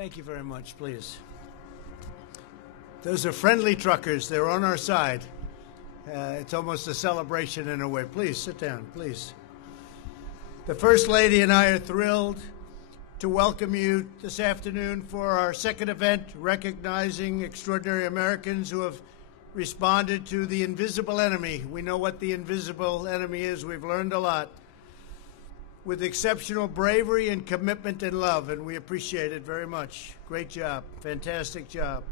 Thank you very much, please. Those are friendly truckers. They're on our side. It's almost a celebration in a way. Please, sit down, please. The First Lady and I are thrilled to welcome you this afternoon for our second event, recognizing extraordinary Americans who have responded to the invisible enemy. We know what the invisible enemy is. We've learned a lot. With exceptional bravery and commitment and love, and we appreciate it very much. Great job. Fantastic job.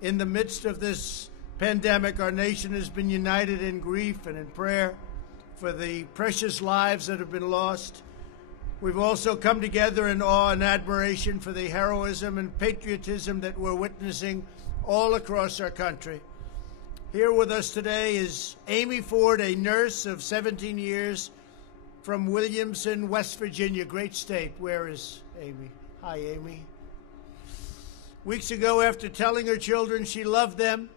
In the midst of this pandemic, our nation has been united in grief and in prayer for the precious lives that have been lost. We've also come together in awe and admiration for the heroism and patriotism that we're witnessing all across our country. Here with us today is Amy Ford, a nurse of 17 years from Williamson, West Virginia. Great state. Where is Amy? Hi, Amy. Weeks ago, after telling her children she loved them,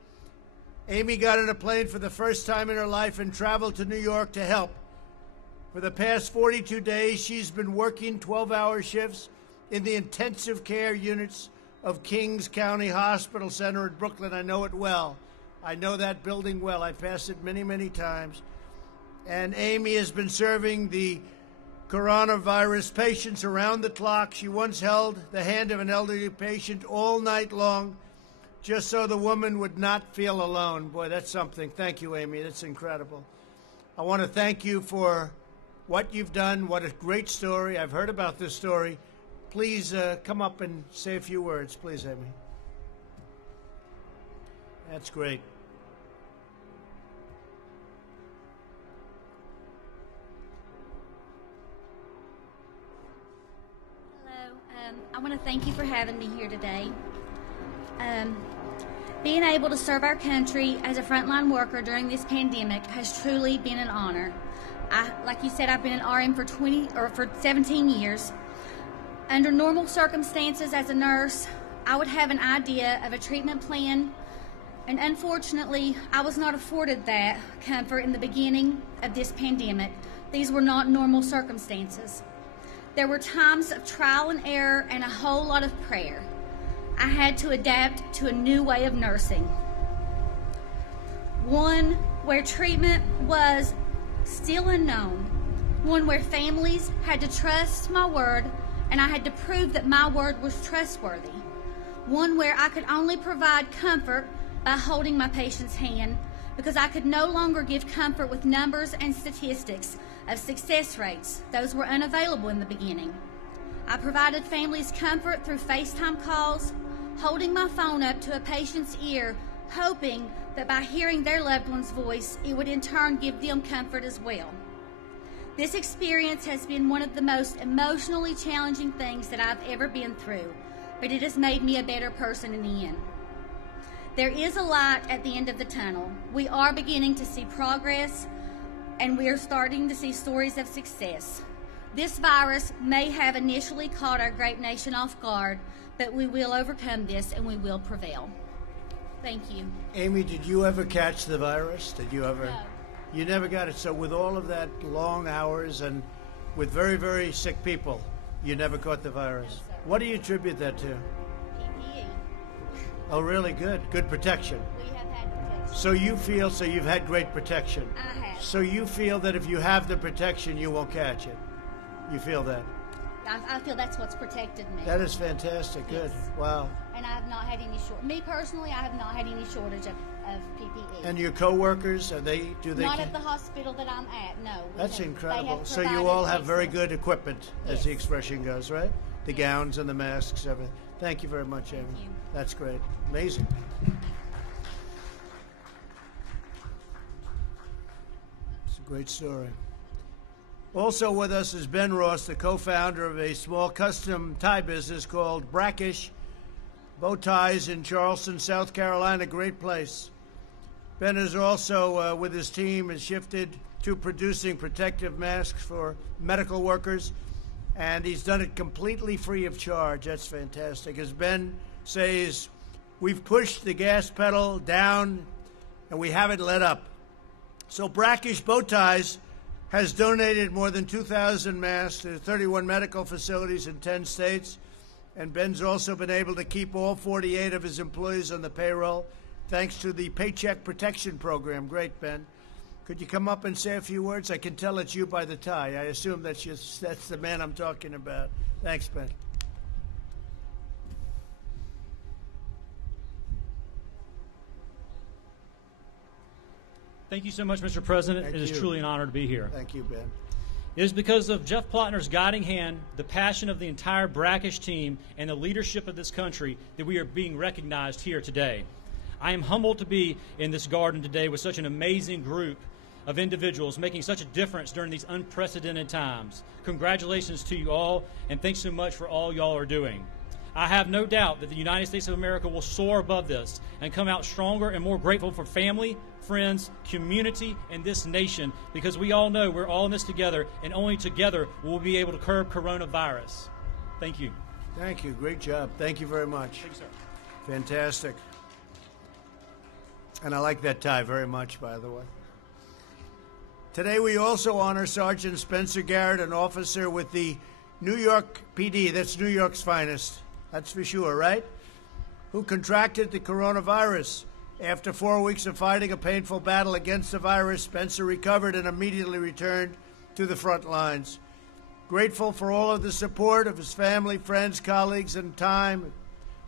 Amy got on a plane for the first time in her life and traveled to New York to help. For the past 42 days, she's been working 12-hour shifts in the intensive care units of Kings County Hospital Center in Brooklyn. I know it well. I know that building well. I passed it many, many times. And Amy has been serving the coronavirus patients around the clock. She once held the hand of an elderly patient all night long just so the woman would not feel alone. Boy, that's something. Thank you, Amy. That's incredible. I want to thank you for what you've done. What a great story. I've heard about this story. Please come up and say a few words. Please, Amy. That's great. Hello. I want to thank you for having me here today. Being able to serve our country as a frontline worker during this pandemic has truly been an honor. Like you said, I've been an RN for 17 years. Under normal circumstances as a nurse, I would have an idea of a treatment plan, and unfortunately, I was not afforded that comfort in the beginning of this pandemic. These were not normal circumstances. There were times of trial and error and a whole lot of prayer. I had to adapt to a new way of nursing. One where treatment was still unknown. One where families had to trust my word and I had to prove that my word was trustworthy. One where I could only provide comfort by holding my patient's hand because I could no longer give comfort with numbers and statistics of success rates. Those were unavailable in the beginning. I provided families comfort through FaceTime calls, holding my phone up to a patient's ear, hoping that by hearing their loved one's voice, it would in turn give them comfort as well. This experience has been one of the most emotionally challenging things that I've ever been through, but it has made me a better person in the end. There is a light at the end of the tunnel. We are beginning to see progress, and we are starting to see stories of success. This virus may have initially caught our great nation off guard, but we will overcome this and we will prevail. Thank you. Amy, did you ever catch the virus? Did you ever? No. You never got it. So with all of that long hours and with very, very sick people, you never caught the virus. No, sir. What do you attribute that to? PPE. Oh, really good. Good protection. We have had protection. So you feel, so you've had great protection. I have. So you feel that if you have the protection, you won't catch it. You feel that? I feel that's what's protected me. That is fantastic. Good. Yes. Wow. And I have not had any me personally, I have not had any shortage of PPE. And your coworkers, do they? Not at the hospital that I'm at, no. That's incredible. So you all have very good equipment, as the expression goes, right? The gowns and the masks, everything. Thank you very much, Amy. Thank you. That's great. Amazing. It's a great story. Also with us is Ben Ross, the co-founder of a small custom tie business called Brackish Bow Ties in Charleston, South Carolina. Great place. Ben is also, with his team, has shifted to producing protective masks for medical workers, and he's done it completely free of charge. That's fantastic. As Ben says, we've pushed the gas pedal down, and we haven't let up. So Brackish Bow Ties has donated more than 2,000 masks to 31 medical facilities in 10 states, And Ben's also been able to keep all 48 of his employees on the payroll thanks to the Paycheck Protection Program. Great, Ben. Could you come up and say a few words? I can tell it's you by the tie. I assume that's the man I'm talking about. Thanks, Ben. Thank you so much, Mr. President. Thank it is you. truly an honor to be here. Thank you, Ben. It is because of Jeff Plotner's guiding hand, the passion of the entire brackish team, and the leadership of this country that we are being recognized here today. I am humbled to be in this garden today with such an amazing group of individuals making such a difference during these unprecedented times. Congratulations to you all, and thanks so much for all y'all are doing. I have no doubt that the United States of America will soar above this and come out stronger and more grateful for family, friends, community, and this nation, because we all know we're all in this together, and only together will we be able to curb coronavirus. Thank you. Thank you. Great job. Thank you very much. Thank you, sir. Fantastic. And I like that tie very much, by the way. Today we also honor Sergeant Spencer Garrett, an officer with the New York PD, that's New York's finest, that's for sure, right? Who contracted the coronavirus. After 4 weeks of fighting a painful battle against the virus, Spencer recovered and immediately returned to the front lines. Grateful for all of the support of his family, friends, colleagues, and time,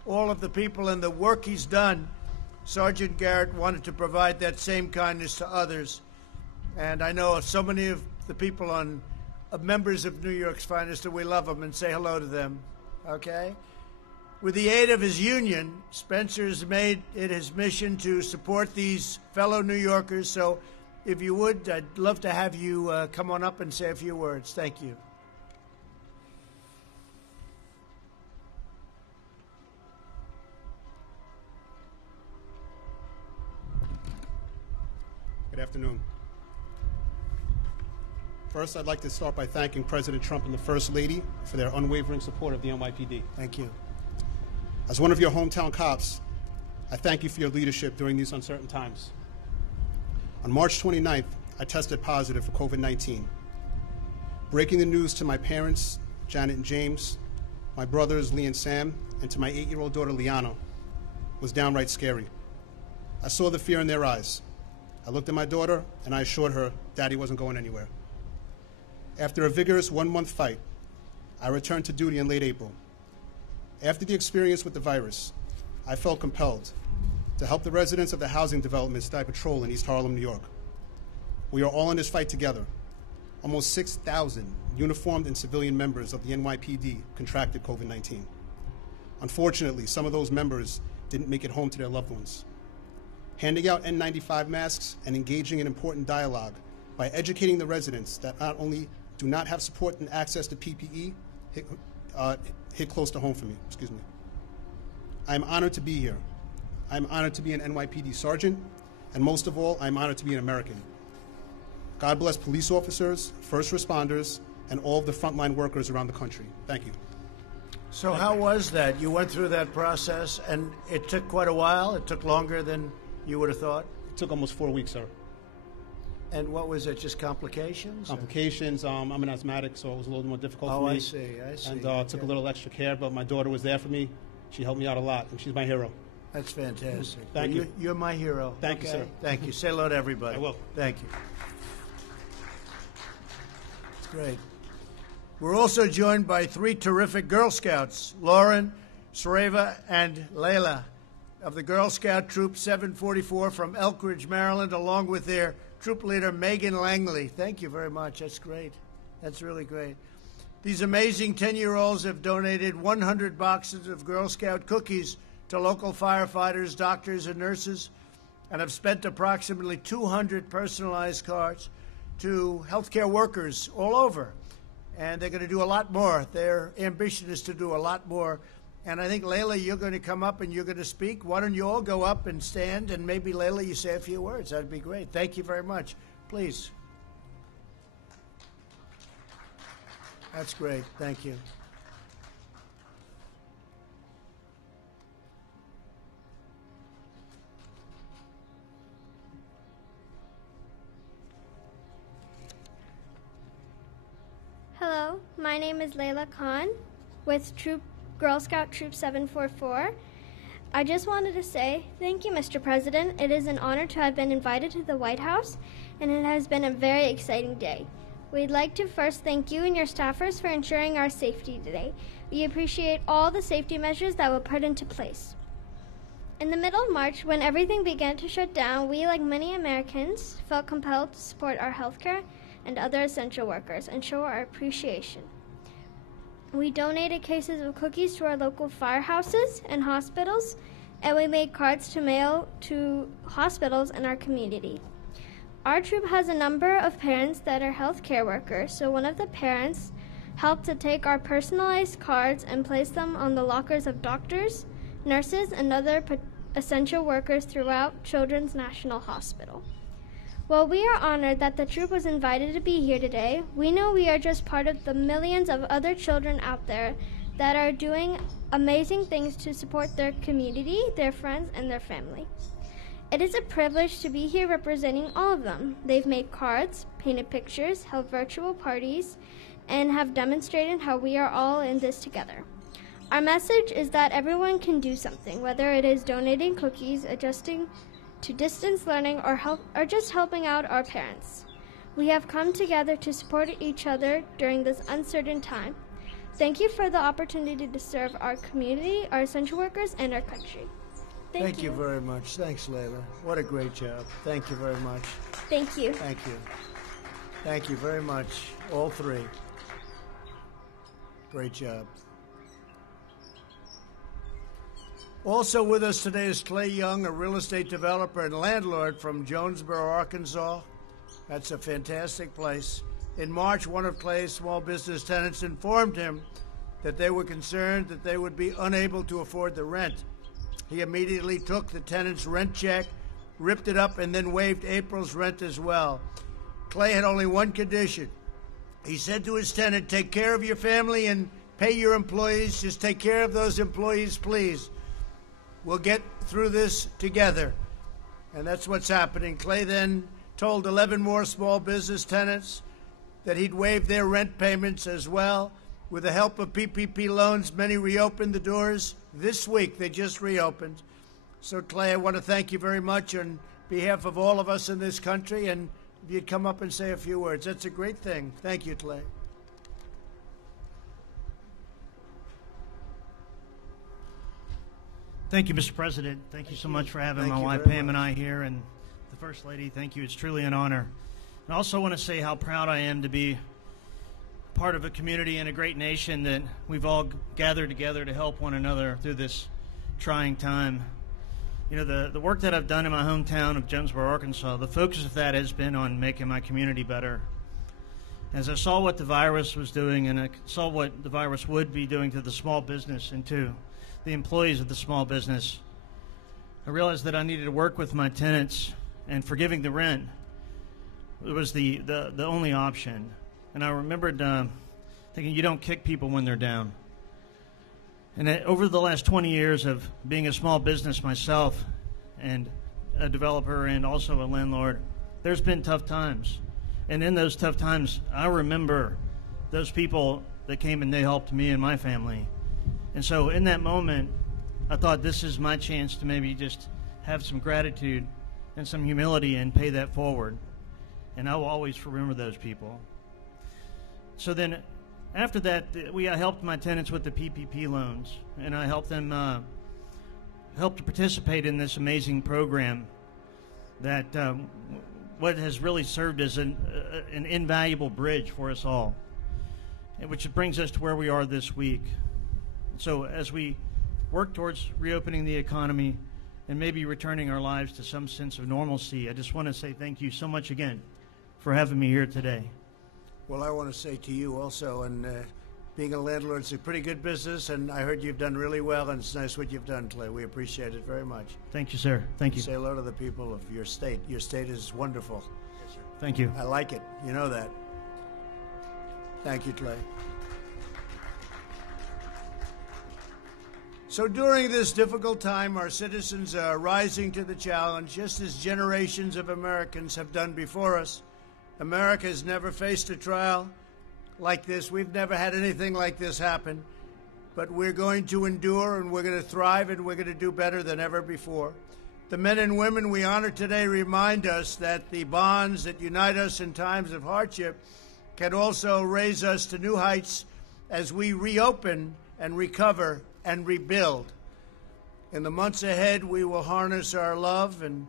all of the people and the work he's done, Sergeant Garrett wanted to provide that same kindness to others. And I know so many of the people members of New York's finest, and we love them and say hello to them, okay? With the aid of his union, Spencer's made it his mission to support these fellow New Yorkers. So if you would, I'd love to have you come on up and say a few words. Thank you. Good afternoon. First, I'd like to start by thanking President Trump and the First Lady for their unwavering support of the NYPD. Thank you. As one of your hometown cops, I thank you for your leadership during these uncertain times. On March 29th, I tested positive for COVID-19. Breaking the news to my parents, Janet and James, my brothers, Lee and Sam, and to my 8-year-old daughter, Liana, was downright scary. I saw the fear in their eyes. I looked at my daughter, and I assured her Daddy wasn't going anywhere. After a vigorous 1-month fight, I returned to duty in late April. After the experience with the virus, I felt compelled to help the residents of the housing developments that I patrol in East Harlem, New York. We are all in this fight together. Almost 6,000 uniformed and civilian members of the NYPD contracted COVID-19. Unfortunately, some of those members didn't make it home to their loved ones. Handing out N95 masks and engaging in important dialogue by educating the residents that not only do not have support and access to PPE hit close to home for me. Excuse me. I am honored to be here. I am honored to be an NYPD sergeant, and most of all, I am honored to be an American. God bless police officers, first responders, and all of the frontline workers around the country. Thank you. So how was that? You went through that process, and it took quite a while. It took longer than you would have thought. It took almost 4 weeks, sir. And what was it, just complications? Complications. I'm an asthmatic, so it was a little more difficult for me. Oh, I see. And took a little extra care, but my daughter was there for me. She helped me out a lot, and she's my hero. That's fantastic. Thank you. You're my hero. Thank you, sir. Thank you. Say hello to everybody. I will. Thank you. It's great. We're also joined by 3 terrific Girl Scouts, Lauren, Sareva, and Layla, of the Girl Scout Troop 744 from Elk Ridge, Maryland, along with their troop leader, Megan Langley. Thank you very much. That's great. That's really great. These amazing 10-year-olds have donated 100 boxes of Girl Scout cookies to local firefighters, doctors, and nurses, and have spent approximately 200 personalized cards to healthcare workers all over. And they're going to do a lot more. Their ambition is to do a lot more. And I think, Layla, you're going to come up and you're going to speak. Why don't you all go up and stand, and maybe, Layla, you say a few words. That'd be great. Thank you very much. Please. That's great. Thank you. Hello, my name is Layla Khan with Troop Girl Scout Troop 744. I just wanted to say thank you, Mr. President. It is an honor to have been invited to the White House, and it has been a very exciting day. We'd like to first thank you and your staffers for ensuring our safety today. We appreciate all the safety measures that were put into place. In the middle of March, when everything began to shut down, we, like many Americans, felt compelled to support our healthcare and other essential workers and show our appreciation. We donated cases of cookies to our local firehouses and hospitals, and we made cards to mail to hospitals in our community. Our troop has a number of parents that are healthcare workers, so one of the parents helped to take our personalized cards and place them on the lockers of doctors, nurses, and other essential workers throughout Children's National Hospital. While we are honored that the troop was invited to be here today, we know we are just part of the millions of other children out there that are doing amazing things to support their community, their friends, and their family. It is a privilege to be here representing all of them. They've made cards, painted pictures, held virtual parties, and have demonstrated how we are all in this together. Our message is that everyone can do something, whether it is donating cookies, adjusting to distance learning, or just helping out our parents. We have come together to support each other during this uncertain time. Thank you for the opportunity to serve our community, our essential workers, and our country. Thank you very much. Thanks, Layla. What a great job. Thank you very much. Thank you. Thank you. Thank you very much, all three. Great job. Also with us today is Clay Young, a real estate developer and landlord from Jonesboro, Arkansas. That's a fantastic place. In March, one of Clay's small business tenants informed him that they were concerned that they would be unable to afford the rent. He immediately took the tenant's rent check, ripped it up, and then waived April's rent as well. Clay had only one condition. He said to his tenant, "Take care of your family and pay your employees. Just take care of those employees, please. We'll get through this together." And that's what's happening. Clay then told 11 more small business tenants that he'd waive their rent payments as well. With the help of PPP loans, many reopened the doors this week. They just reopened. So, Clay, I want to thank you very much on behalf of all of us in this country. And if you'd come up and say a few words, that's a great thing. Thank you, Clay. Thank you, Mr. President. Thank you so much for having my wife Pam and I here, and the First Lady. Thank you. It's truly an honor. I also want to say how proud I am to be part of a community and a great nation that we've all gathered together to help one another through this trying time. You know, the work that I've done in my hometown of Jonesboro, Arkansas, the focus of that has been on making my community better. As I saw what the virus was doing, and I saw what the virus would be doing to the small business and to the employees of the small business, I realized that I needed to work with my tenants, and forgiving the rent was the only option. And I remembered thinking, you don't kick people when they're down. And over the last 20 years of being a small business myself and a developer and also a landlord, there's been tough times. And in those tough times, I remember those people that came and they helped me and my family. And so in that moment, I thought this is my chance to maybe just have some gratitude and some humility and pay that forward. And I will always remember those people. So then after that, I helped my tenants with the PPP loans, and I helped them help to participate in this amazing program that what has really served as an invaluable bridge for us all, which brings us to where we are this week. So as we work towards reopening the economy and maybe returning our lives to some sense of normalcy, I just want to say thank you so much again for having me here today. Well, I want to say to you also, and being a landlord is a pretty good business, and I heard you've done really well, and it's nice what you've done, Clay. We appreciate it very much. Thank you, sir. Thank you. Say hello to the people of your state. Your state is wonderful. Yes, sir. Thank you. I like it. You know that. Thank you, Clay. So during this difficult time, our citizens are rising to the challenge, just as generations of Americans have done before us. America has never faced a trial like this. We've never had anything like this happen. but we're going to endure, and we're going to thrive, and we're going to do better than ever before. The men and women we honor today remind us that the bonds that unite us in times of hardship can also raise us to new heights as we reopen and recover and rebuild. In the months ahead, we will harness our love and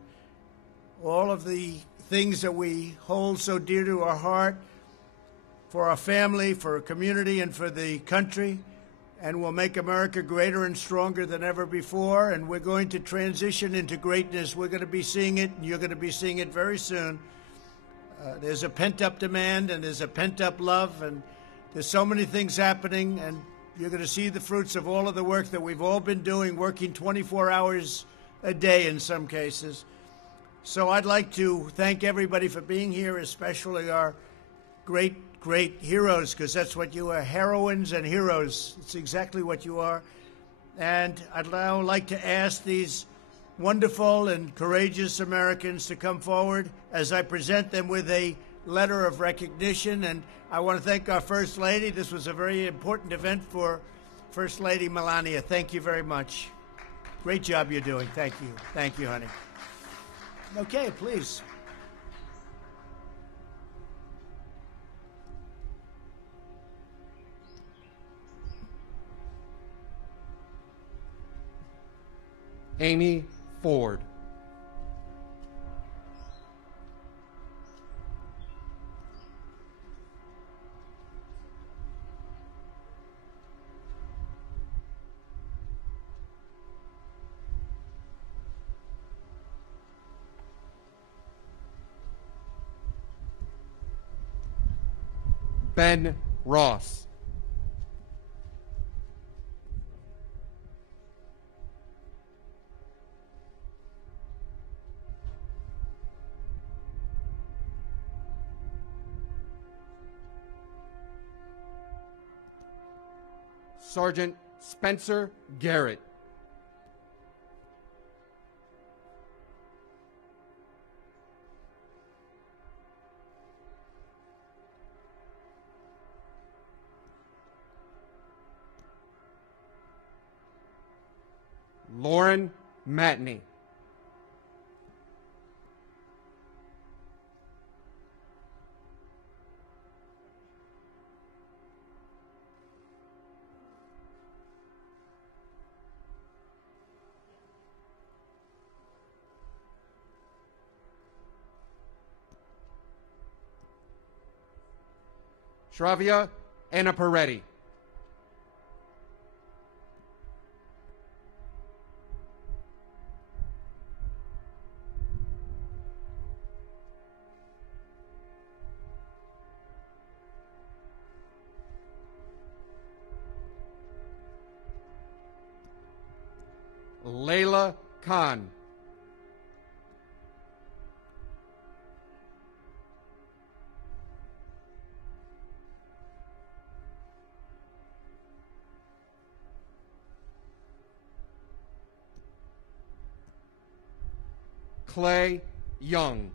all of the things that we hold so dear to our heart for our family, for our community, and for the country, and we'll make America greater and stronger than ever before, and we're going to transition into greatness. We're going to be seeing it, and you're going to be seeing it very soon. There's a pent-up demand, and there's a pent-up love, and there's so many things happening, and you're going to see the fruits of all of the work that we've all been doing, working 24 hours a day in some cases. So I'd like to thank everybody for being here, especially our great heroes, because that's what you are, heroines and heroes. It's exactly what you are. And I'd now like to ask these wonderful and courageous Americans to come forward as I present them with a letter of recognition. And I want to thank our First Lady. This was a very important event for First Lady Melania. Thank you very much. Great job you're doing. Thank you. Thank you, honey. Okay, please. Amy Ford. Ben Ross. Sergeant Spencer Garrett. Lauren Matney. Shravya Annapareddy. Layla Khan. Clay Young.